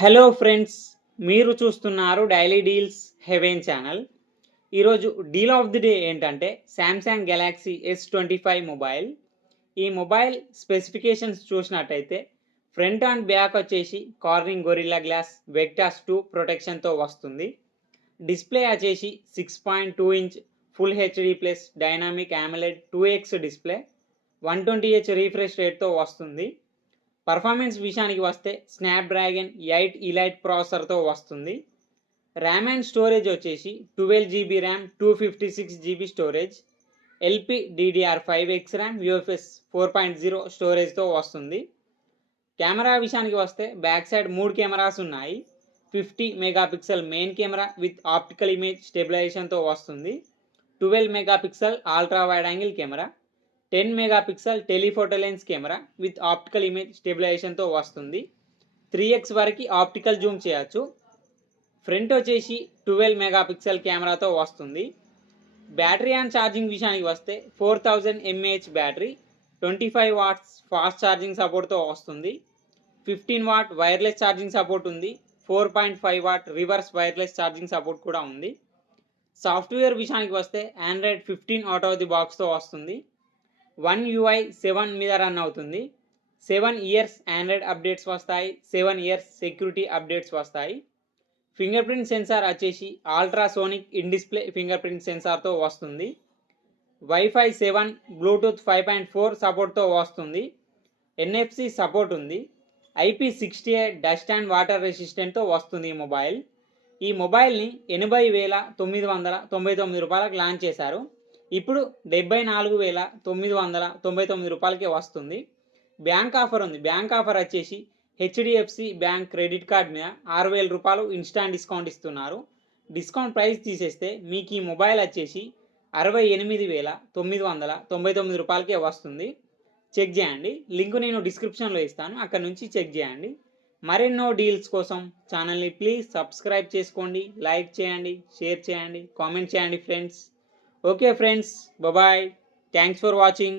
Hello friends, మీరు చూస్తున్నారు daily deals heaven channel. ఈరోజు డీల్ ఆఫ్ ది డే ఏంటంటే శాంసంగ్ గెలాక్సీ S25 మొబైల్. ఈ మొబైల్ స్పెసిఫికేషన్స్ చూసినట్టయితే ఫ్రంట్ అండ్ బ్యాక్ వచ్చేసి కార్నింగ్ గొరిల్లా గ్లాస్ వెక్టాస్ 2 ప్రొటెక్షన్తో వస్తుంది. డిస్ప్లే వచ్చేసి 6.2 inch full HD plus dynamic AMOLED 2x display 120Hz refresh రేట్తో వస్తుంది. పర్ఫార్మెన్స్ విషయానికి వస్తే స్నాప్డ్రాగన్ 8 ఎలైట్ ప్రాసెసర్తో వస్తుంది. ర్యామ్ అండ్ స్టోరేజ్ వచ్చేసి 12GB RAM, 256GB storage, LPDDR5X RAM, UFS 4.0 స్టోరేజ్తో వస్తుంది. కెమెరా విషయానికి వస్తే బ్యాక్ సైడ్ 3 కెమెరాస్ ఉన్నాయి. 50 megapixel main camera with optical image స్టెబిలైజేషన్తో వస్తుంది. 12 megapixel ultra wide angle camera, 10 megapixel telephoto lens camera with optical image స్టెబిలైజేషన్తో వస్తుంది. 3x వరకు ఆప్టికల్ జూమ్ చేయొచ్చు. ఫ్రంట్ వచ్చేసి 12 మెగాపిక్సెల్ కెమెరాతో వస్తుంది. బ్యాటరీ అండ్ ఛార్జింగ్ విషయానికి వస్తే 4000 mAh battery, 25 watts fast charging సపోర్ట్తో వస్తుంది. 15 వాట్ వైర్లెస్ ఛార్జింగ్ సపోర్ట్ ఉంది. 4.5 watt reverse wireless charging support కూడా ఉంది. సాఫ్ట్వేర్ విషయానికి వస్తే ఆండ్రాయిడ్ 15 అవుట్ ఆఫ్ ది బాక్స్తో వస్తుంది. One UI 7 మీద రన్ అవుతుంది. 7 ఇయర్స్ ఆండ్రాయిడ్ అప్డేట్స్ వస్తాయి. 7 ఇయర్స్ సెక్యూరిటీ అప్డేట్స్ వస్తాయి. ఫింగర్ ప్రింట్ సెన్సార్ వచ్చేసి ultrasonic in display finger print సెన్సార్తో వస్తుంది. వైఫై 7, బ్లూటూత్ 5.4 సపోర్ట్తో వస్తుంది. NFC సపోర్ట్ ఉంది. IP68 డస్ట్ అండ్ వాటర్ రెసిస్టెంట్తో వస్తుంది ఈ మొబైల్. ఈ మొబైల్ని 80,999 రూపాయలకు లాంచ్ చేశారు. ఇప్పుడు 74,999 రూపాయలకే వస్తుంది. బ్యాంక్ ఆఫర్ ఉంది. బ్యాంక్ ఆఫర్ వచ్చేసి HDFC బ్యాంక్ క్రెడిట్ కార్డ్ మీద 6,000 రూపాయలు ఇన్స్టాంట్ డిస్కౌంట్ ఇస్తున్నారు. డిస్కౌంట్ ప్రైస్ తీసేస్తే మీకు ఈ మొబైల్ వచ్చేసి 68,999 రూపాయలకే వస్తుంది. చెక్ చేయండి. లింక్ నేను డిస్క్రిప్షన్లో ఇస్తాను, అక్కడ నుంచి చెక్ చేయండి. మరెన్నో డీల్స్ కోసం ఛానల్ని ప్లీజ్ సబ్స్క్రైబ్ చేసుకోండి, లైక్ చేయండి, షేర్ చేయండి, కామెంట్ చేయండి friends. Okay friends, bye bye. Thanks for watching.